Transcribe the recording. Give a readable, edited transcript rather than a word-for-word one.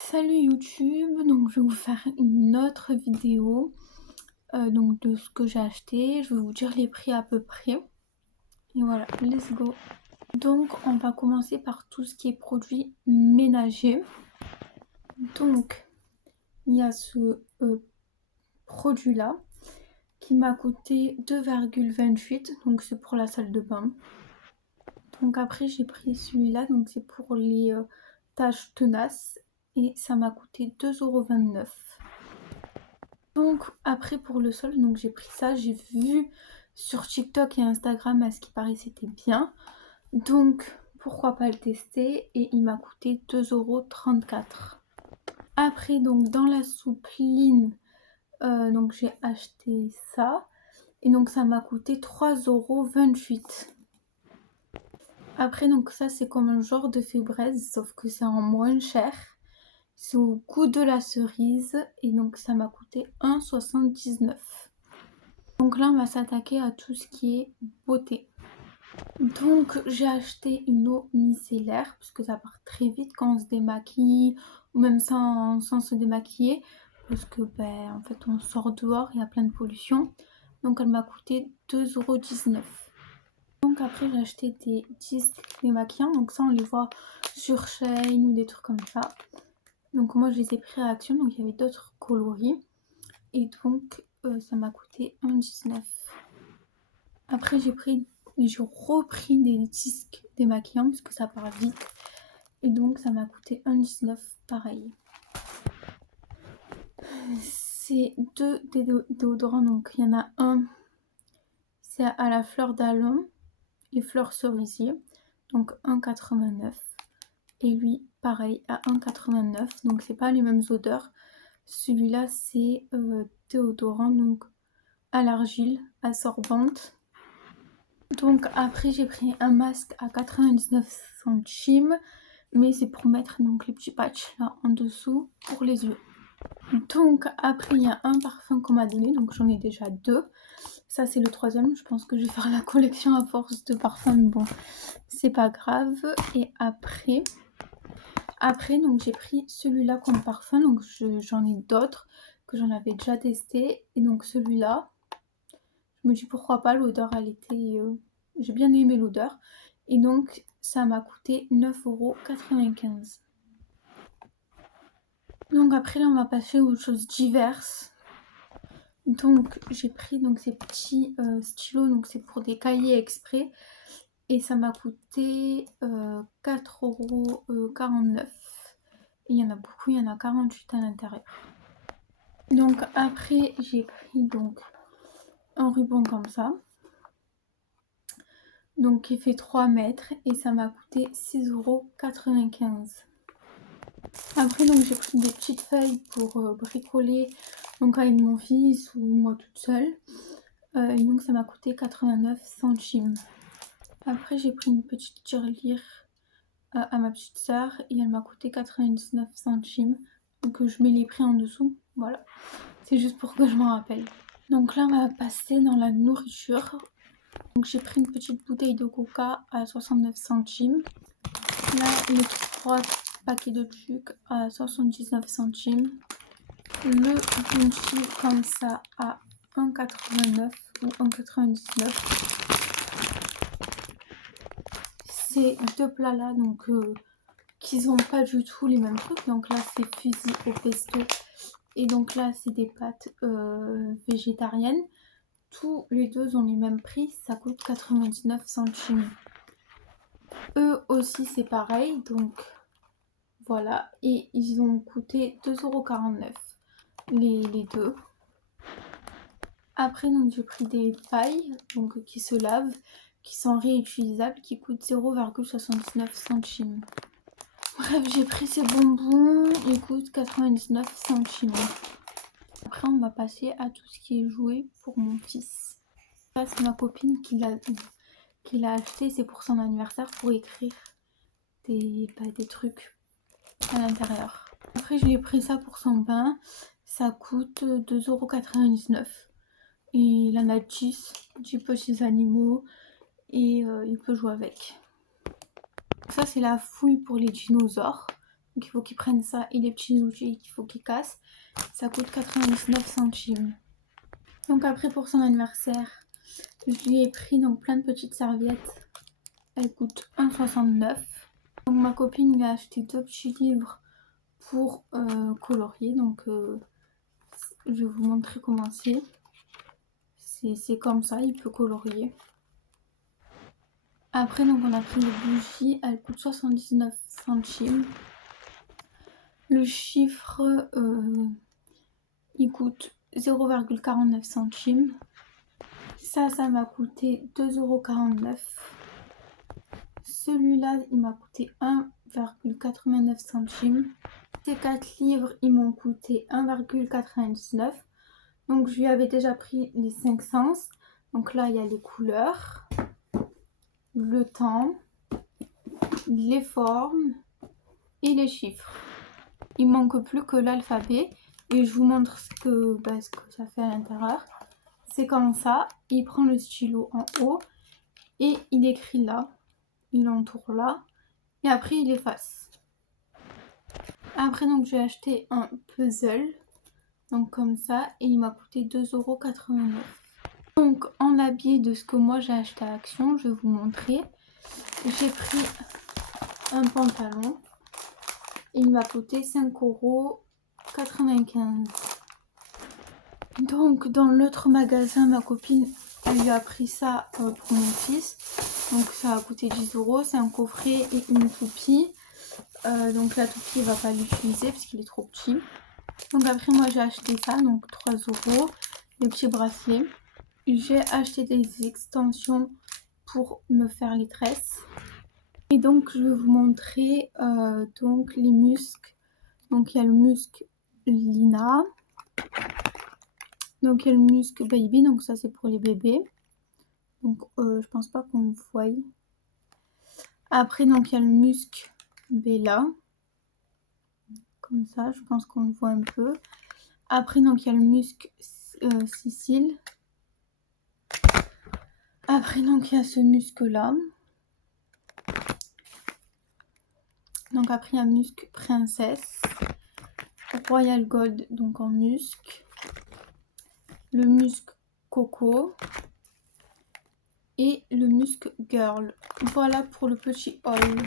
Salut YouTube, donc je vais vous faire une autre vidéo donc de ce que j'ai acheté. Je vais vous dire les prix à peu près. Et voilà, let's go. Donc on va commencer par tout ce qui est produits ménagers. Donc il y a ce produit là qui m'a coûté 2,28, donc c'est pour la salle de bain. Donc après j'ai pris celui-là, donc c'est pour les taches tenaces et ça m'a coûté 2,29 €. Donc après pour le sol, donc j'ai pris ça, j'ai vu sur TikTok et Instagram à ce qui paraît c'était bien. Donc pourquoi pas le tester, et il m'a coûté 2,34 €. Après donc dans la soupline, donc j'ai acheté ça et donc ça m'a coûté 3,28 €. Après donc ça c'est comme un genre de fébraise sauf que c'est en moins cher. C'est au goût de la cerise et donc ça m'a coûté 1,79 €. Donc là on va s'attaquer à tout ce qui est beauté. Donc j'ai acheté une eau micellaire parce que ça part très vite quand on se démaquille ou même sans se démaquiller, parce que en fait on sort dehors, il y a plein de pollution. Donc elle m'a coûté 2,19 €. Donc après j'ai acheté des disques démaquillants, donc ça on les voit sur Shein ou des trucs comme ça. Donc moi je les ai pris à Action, donc il y avait d'autres coloris et donc ça m'a coûté 1,19 €. Après j'ai repris des disques démaquillants parce que ça part vite et donc ça m'a coûté 1,19 € pareil. C'est deux déodorants, donc il y en a un, c'est à la fleur d'alum et fleurs cerisier, donc 1,89 €, et lui pareil à 1,89 €, donc c'est pas les mêmes odeurs. Celui-là c'est déodorant donc à l'argile absorbante. Donc après j'ai pris un masque à 99 centimes, mais c'est pour mettre donc les petits patchs là en dessous pour les yeux. Donc après il y a un parfum qu'on m'a donné, donc j'en ai déjà deux. Ça c'est le troisième, je pense que je vais faire la collection à force de parfums, mais bon c'est pas grave. Et après donc j'ai pris celui-là comme parfum, donc j'en ai d'autres que j'en avais déjà testé, et donc celui-là je me dis pourquoi pas, l'odeur elle était j'ai bien aimé l'odeur, et donc ça m'a coûté 9,95 €. Donc après là on va passer aux choses diverses. Donc j'ai pris donc ces petits stylos, donc c'est pour des cahiers exprès, et ça m'a coûté 4,49 €. Et il y en a beaucoup, il y en a 48 à l'intérieur. Donc après j'ai pris donc un ruban comme ça, donc qui fait 3 mètres, et ça m'a coûté 6,95 €. Après donc j'ai pris des petites feuilles pour bricoler, donc avec mon fils ou moi toute seule, et donc ça m'a coûté 89 centimes. Après j'ai pris une petite tirelire à ma petite sœur et elle m'a coûté 99 centimes, donc je mets les prix en dessous, voilà, c'est juste pour que je m'en rappelle. Donc là on va passer dans la nourriture. Donc j'ai pris une petite bouteille de coca à 69 centimes. Là les 3 paquets de trucs à 79 centimes. Le bounty comme ça à 1,89 ou 1,99. Ces deux plats là donc qui sont pas du tout les mêmes trucs. Donc là c'est fusil au pesto et donc là c'est des pâtes végétariennes. Tous les deux ont les mêmes prix, ça coûte 99 centimes. Eux aussi c'est pareil, donc voilà, et ils ont coûté 2,49 € les deux. Après donc j'ai pris des pailles donc qui se lavent, qui sont réutilisables, qui coûtent 0,79 centimes. Bref, j'ai pris ces bonbons, ils coûtent 99 centimes. Après on va passer à tout ce qui est jouet pour mon fils. Ça c'est ma copine qui l'a acheté, c'est pour son anniversaire, pour écrire des trucs à l'intérieur. Après je lui ai pris ça pour son bain, ça coûte 2,99 €. Et il en a 10 petits animaux et il peut jouer avec. Ça c'est la fouille pour les dinosaures, Donc il faut qu'il prenne ça et les petits outils qu'il faut qu'il casse. Ça coûte 99 centimes. Donc après pour son anniversaire, je lui ai pris donc plein de petites serviettes. Elles coûtent 1,69 €. Donc ma copine lui a acheté 2 petits livres pour colorier. Donc je vais vous montrer comment c'est. C'est comme ça, il peut colorier. Après donc on a pris les bougies, elles coûtent 79 centimes. Le chiffre il coûte 0,49 centimes. Ça m'a coûté 2,49 €. Celui-là, il m'a coûté 1,89 centimes. Ces 4 livres, ils m'ont coûté 1,99 €. Donc, je lui avais déjà pris les 5 sens. Donc là, il y a les couleurs, le temps, les formes et les chiffres. Il manque plus que l'alphabet. Et je vous montre ce que ça fait à l'intérieur. C'est comme ça. Il prend le stylo en haut et il écrit là. Il entoure là. Et après, il efface. Après, donc, j'ai acheté un puzzle. Donc, comme ça. Et il m'a coûté 2,89 €. Donc, en habit de ce que moi j'ai acheté à Action, je vais vous montrer. J'ai pris un pantalon. Et il m'a coûté 5,95 €. Donc, dans l'autre magasin, ma copine, elle lui a pris ça pour mon fils. Donc, ça a coûté 10 €. C'est un coffret et une toupie. Donc, la toupie, il va pas l'utiliser parce qu'il est trop petit. Donc, après, moi, j'ai acheté ça. Donc, 3 €. Le petit bracelet. J'ai acheté des extensions pour me faire les tresses. Et donc, je vais vous montrer donc les muscles. Donc, il y a le muscle Lina. Donc il y a le muscle baby, donc ça c'est pour les bébés. Donc je pense pas qu'on le voie. Après donc il y a le muscle Bella. Comme ça, je pense qu'on le voit un peu. Après donc il y a le muscle Cécile. Après donc il y a ce muscle là. Donc après il y a le muscle princesse. Royal Gold donc en muscle. Le muscle Coco. Et le muscle girl. Voilà pour le petit haul.